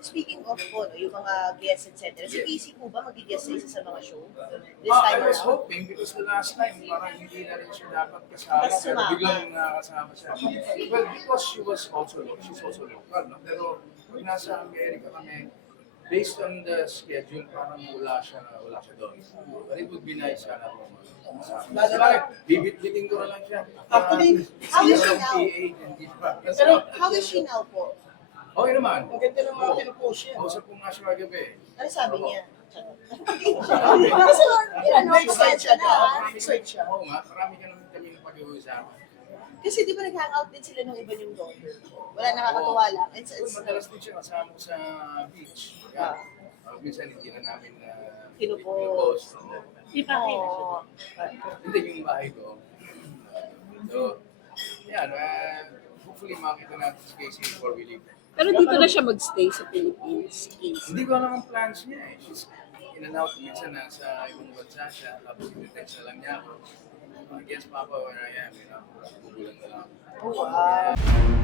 speaking of po, no, yung mga guests, etc. Si PC po ba mag-guest sa isa sa mga show? This Well, ah, I time was around? hoping because the last time parang hindi na rin siya dapat kasama Mas pero sumama. biglang nakasama ah, siya. Well, because she was also she's also local, no? Pero pag nasa Amerika kami, based on the schedule, parang wala siya na wala siya doon. But it would be nice sana kung kasama. Lalo parang bibit-bitin ko lang siya. Actually, ah, how is she now? Pero how is she now po? Okay naman. Ang ganda ng mga pinupush niya. Kausap ko nga siya kagabi. Ano sabi niya? Kasi kinano-excite siya na. Diba? Diba? Excite siya. Oo nga, marami ka naman kami na pag-iusapan. Kasi di ba nag-hangout din sila nung iba yung daughter? Wala nakakatuwa lang. It's, it's... Madalas din siya kasama sa beach. Yeah. Uh, ah, minsan hindi na namin na uh, kinupos. Di ba kayo na ah, siya? Hindi yung bahay ko. So, yan. Uh, hopefully makita natin si Casey before we leave. Pero dito na siya magstay sa Philippines, Casey. Hindi ko alam ang plans niya eh. She's in and out. Minsan nasa ibang bansa siya. Tapos itetext na lang niya ako. Uh, yes, Papa, where I am. You know, bubulan na lang. Oh, wow.